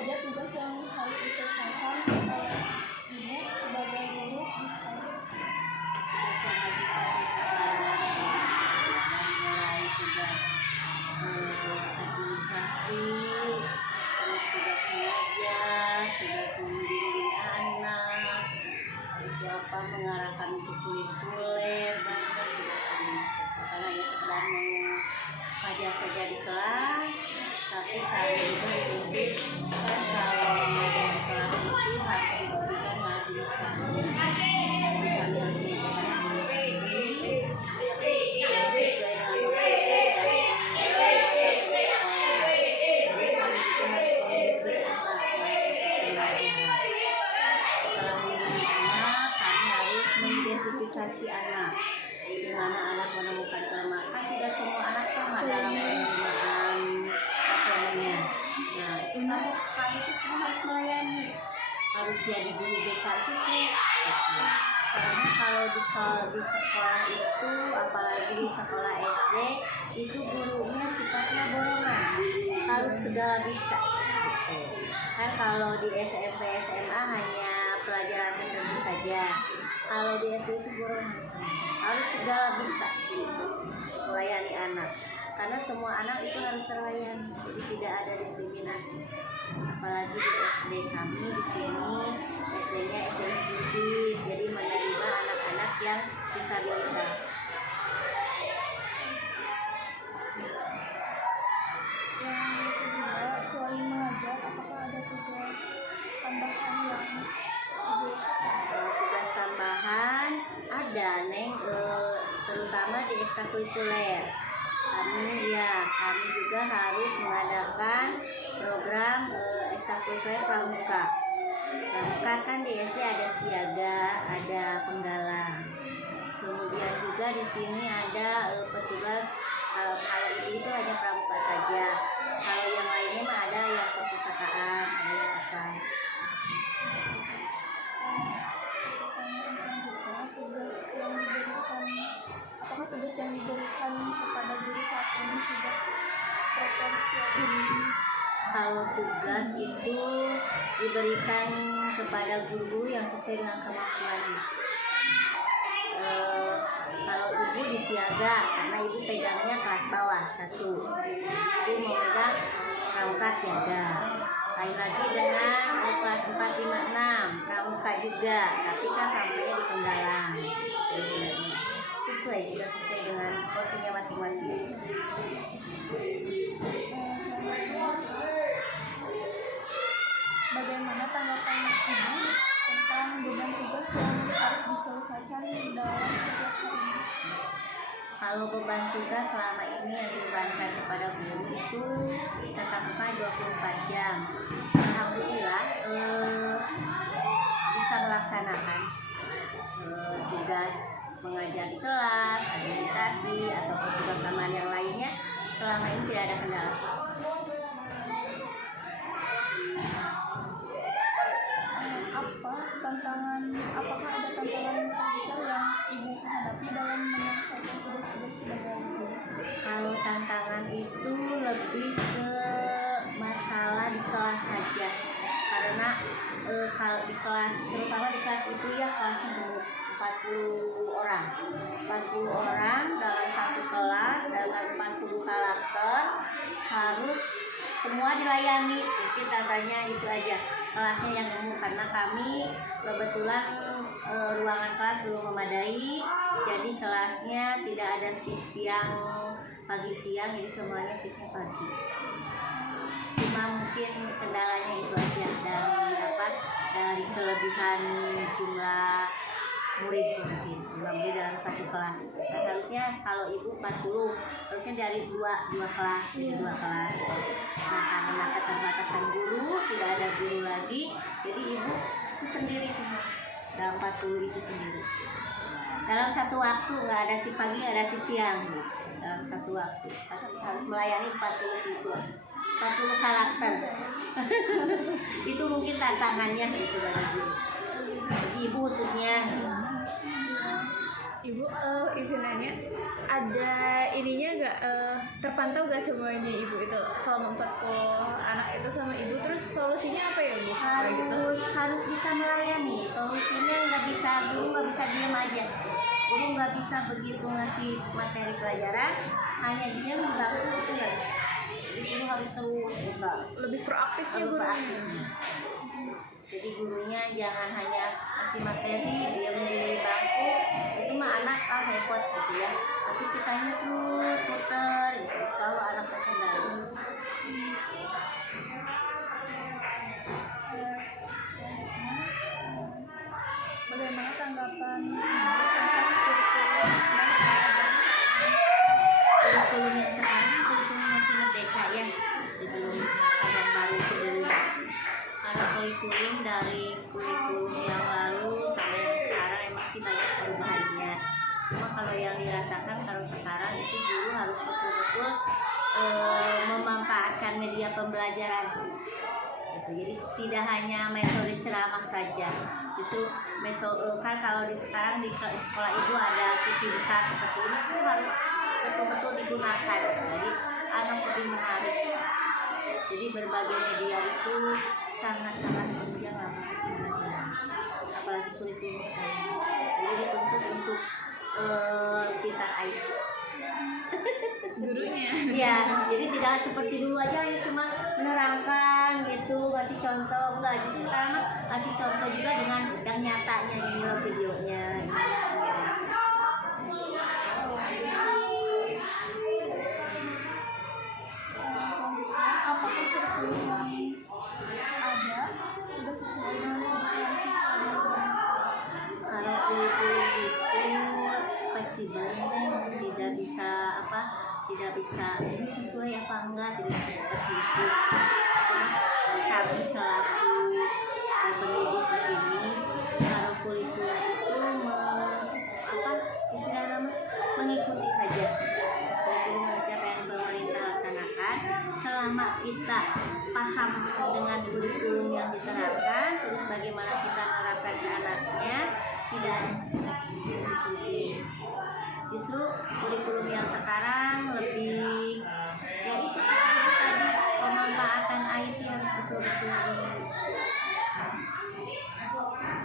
saja tugas yang harus diselesaikan oleh ibu sebagai guru di sekolah? Mulai tugas administrasi, terus tugas mengajar, tugas membimbing anak, itu apa mengarahkan untuk kurikuler, banyak tugas ini. Karena ya sekedar mengajar saja di kelas, tapi kami juga dibutuhkan kalau mengajar di kelas itu harus diberikan administrasi. Jadi kami harus diberikan administrasi identifikasi anak, di mana anak menemukan kelemahan. Tidak semua anak sama dalam penerimaan materinya. Nah, kami itu semua harus melayani, harus jadi guru BK cukup. Karena kalau di sekolah itu, apalagi di sekolah SD, itu gurunya sifatnya borongan, harus segala bisa. Kan kalau di SMP SMA hanya pelajaran tertentu saja. Kalau di SD itu borongan, harus segala bisa melayani anak. Karena semua anak itu harus terlayani, jadi tidak ada diskriminasi. Apalagi di SD kami di sini, SD-nya SD inklusif, jadi menerima anak-anak yang disabilitas. Yang kedua, selain mengajar, apakah ada tugas tambahan yang Tugas tambahan ada, Neng, terutama di ekstrakurikuler. Kami juga harus mengadakan program ekstrakurikuler pramuka. Pramuka kan di SD ada siaga, ada penggalang. Kemudian juga di sini ada petugas. Kalau itu hanya pramuka saja. Kalau yang lainnya mah ada yang perpustakaan, ada yang apa. Apakah tugas yang diberikan kepada guru saat ini sudah proporsional? Kalau tugas itu diberikan kepada guru yang sesuai dengan kemampuannya. Kalau ibu disiaga, karena ibu pegangnya kelas bawah 1, ibu memegang pramuka siaga. Lain lagi dengan kelas 4, 5, 6 pramuka juga, tapi kan pramukanya di penggalang. Sesuai dengan porsinya masing-masing. Bagaimana tanggapan ibu tentang beban tugas yang harus diselesaikan dalam setiap hari? Kalau beban tugas selama ini yang dibebankan kepada guru itu tetap muka 24 jam. Alhamdulillah bisa melaksanakan tugas mengajar di kelas, administrasi, atau tugas tambahan yang lainnya. Selama ini tidak ada kendala. Apakah ada tantangan terbesar yang ibu hadapi dalam menyelesaikan tugas-tugas sebagai guru? Kalau tantangan itu lebih ke masalah di kelas saja, karena kalau di kelas, terutama di kelas itu ya kelasnya 40 orang dalam satu kelas dengan 40 karakter, harus semua dilayani. Mungkin tantanya itu aja, kelasnya yang umum, karena kami kebetulan ruangan kelas belum memadai, jadi kelasnya tidak ada shift siang, pagi siang, jadi semuanya shiftnya pagi. Cuma mungkin kendalanya itu aja dari kelebihan jumlah murid, mungkin lebih dalam satu kelas. Kan harusnya kalau ibu 40, harusnya dari dua kelas, jadi 2 kelas. Nah, karena keterbatasan guru, tidak ada guru lagi, jadi ibu itu sendiri semua dalam 40 itu sendiri. Dalam satu waktu, nggak ada si pagi, nggak ada si siang gitu. Dalam satu waktu harus melayani 40 siswa, 40 karakter. Itu mungkin tantangannya gitu dari guru, bagi ibu khususnya. Ibu, izin nanya, ada ininya nggak, terpantau nggak semuanya Ibu itu selama 40 anak itu sama Ibu, terus solusinya apa ya Bu? Kayak gitu. harus bisa melayani. Solusinya nggak bisa, guru nggak bisa diam aja, guru nggak bisa begitu ngasih materi pelajaran hanya diam di bangku, itu nggak bisa. Jadi guru harus terus buka, Lebih proaktifnya harus gurunya. proaktif. Jadi gurunya jangan hanya ngasih materi diam di bangku, itu mah anak repot gitu ya, tapi kita ini terus muter gitu, selalu anak terkendali. Bagaimana tanggapan Ibu tentang kurikulum yang ada? Kurikulum yang sekarang kurikulum masih merdeka ya, masih belum ada yang baru itu dulu. Kalau kurikulum dari kurikulum yang lalu sama yang sekarang emang sih banyak perubahannya. Cuma kalau yang dirasakan kalau sekarang itu guru harus betul-betul memanfaatkan media pembelajaran. Gitu. Jadi tidak hanya metode ceramah saja, justru metode kan kalau di sekarang di sekolah itu ada TV besar seperti ini itu harus betul-betul digunakan. Jadi anak lebih menarik. Jadi berbagai media itu sangat-sangat menunjang proses pembelajaran, apalagi kurikulum sekarang. Jadi dituntut untuk pintar IT. Gurunya. Iya, jadi tidak seperti dulu aja hanya cuma menerangkan gitu, kasih contoh, enggak, justru sekarang mah kasih contoh juga dengan yang nyatanya ini loh videonya. Apakah kurikulum yang ada sudah sesuai dengan kebutuhan siswa dan guru? Kalau kurikulum itu fleksibel, tidak bisa tidak bisa ini sesuai apa enggak, tidak bisa seperti itu. Cuma kami selaku pendidik di sini, kalau kurikulum itu istilahnya mengikuti saja kurikulum apa yang pemerintah laksanakan. Selama kita paham dengan kurikulum yang diterapkan, terus bagaimana kita menerapkan ke anaknya, tidak ada masalah. Justru kurikulum yang sekarang lebih ya itu tadi pemanfaatan IT harus betul-betul di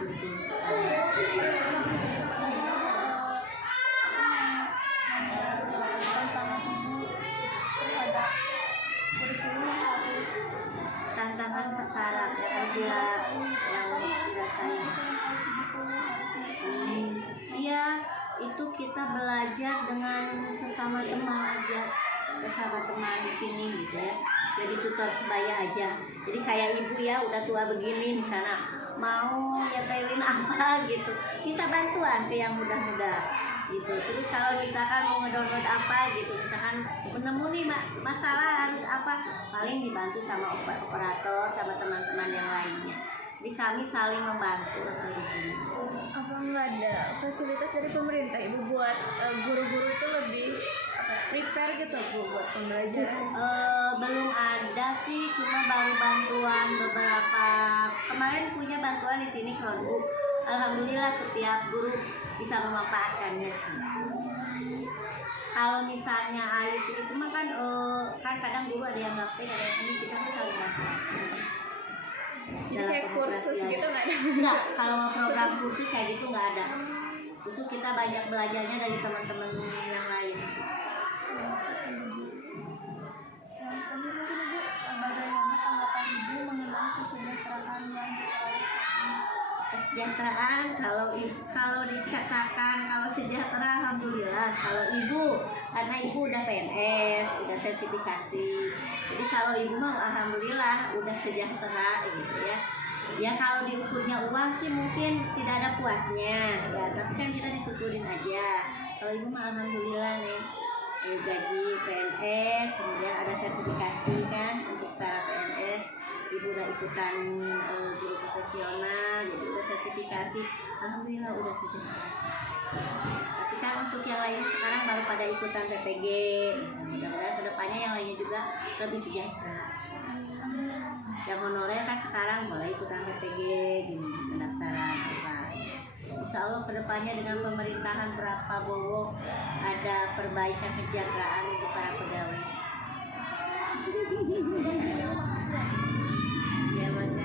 kurikulum sekarang. Tantangan Ibu terhadap kurikulum yang harus Tantangan sekarang yang harus dirasain. Iya, itu kita belajar dengan sesama teman aja, bersama teman di sini gitu ya. Jadi tutor sebaya aja. Jadi kayak ibu ya udah tua begini di sana, mau nyetelin apa gitu, kita bantuan ke yang muda-muda gitu. Terus kalau misalkan mau ngedownload apa gitu, misalkan menemui masalah harus apa, paling dibantu sama operator sama teman-teman yang lainnya. Jadi kami saling membantu di sini. apa nggak ada fasilitas dari pemerintah Ibu buat guru-guru itu lebih prepare gitu Bu buat pembelajaran? Belum ada sih, cuma baru bantuan beberapa kemarin punya bantuan di sini Chromebook. Alhamdulillah setiap guru bisa memanfaatkannya. Kalau misalnya IT itu mah kan kadang guru ada yang ngerti, ada yang ini, kita bisa saling bantu. Jadi kayak kursus gitu nggak ada? Enggak, kalau program khusus kayak gitu nggak ada. Justru kita banyak belajarnya dari teman-teman yang lain. Yang terakhir mungkin Ibu, bagaimana tanggapan Ibu mengenai kesejahteraan yang Kesejahteraan, kalau dikatakan kalau sejahtera alhamdulillah. Kalau ibu, karena ibu udah PNS, udah sertifikasi, jadi kalau ibu mah alhamdulillah udah sejahtera gitu ya. Ya kalau diukurnya uang sih mungkin tidak ada puasnya ya, tapi kan kita disyukurin aja. Kalau ibu mah alhamdulillah nih, gaji PNS, kemudian ada sertifikasi kan untuk para PNS. Ibu udah ikutan guru profesional, jadi udah sertifikasi, alhamdulillah udah sejahtera. Tapi kan untuk yang lainnya sekarang baru pada ikutan PPG, mudah-mudahan kedepannya yang lainnya juga lebih sejahtera. Yang honorer kan sekarang boleh ikutan PPG, gini pendaftaran apa. Insya Allah kedepannya dengan pemerintahan Pak Prabowo ada perbaikan kesejahteraan untuk para pegawai. Ya, Bang.